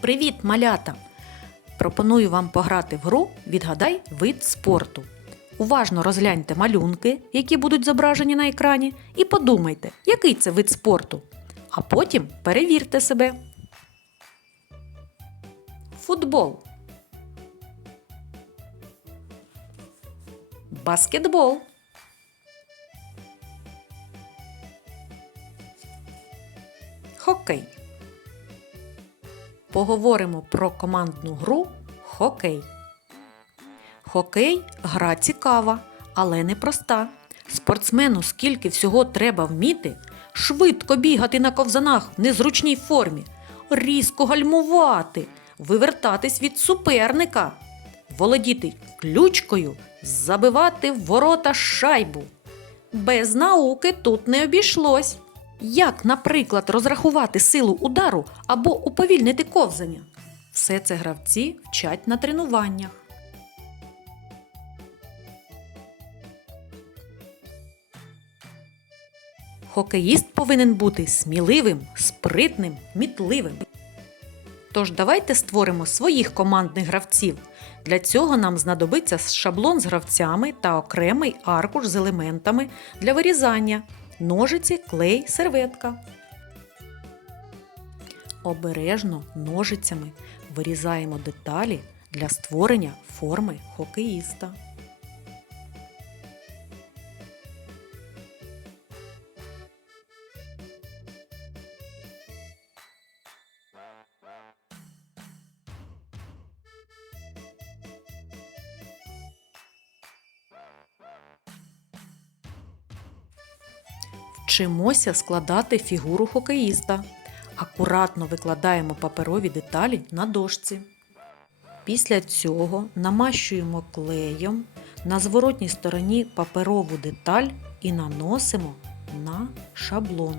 Привіт, малята! Пропоную вам пограти в гру Відгадай вид спорту. Уважно розгляньте малюнки, які будуть зображені на екрані, і подумайте, який це вид спорту. А потім перевірте себе. Футбол. Баскетбол. Хокей. Поговоримо про командну гру хокей. Хокей гра цікава, але непроста. Спортсмену скільки всього треба вміти, швидко бігати на ковзанах в незручній формі, різко гальмувати, вивертатись від суперника, володіти ключкою, забивати в ворота шайбу. Без науки тут не обійшлось. Як, наприклад, розрахувати силу удару або уповільнити ковзання? Все це гравці вчать на тренуваннях. Хокеїст повинен бути сміливим, спритним, мітливим. Тож давайте створимо своїх командних гравців. Для цього нам знадобиться шаблон з гравцями та окремий аркуш з елементами для вирізання, ножиці, клей, серветка. Обережно ножицями вирізаємо деталі для створення форми хокеїста. Вчимося складати фігуру хокеїста. Акуратно викладаємо паперові деталі на дошці. Після цього намащуємо клеєм на зворотній стороні паперову деталь і наносимо на шаблон.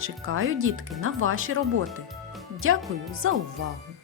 Чекаю, дітки, на ваші роботи. Дякую за увагу!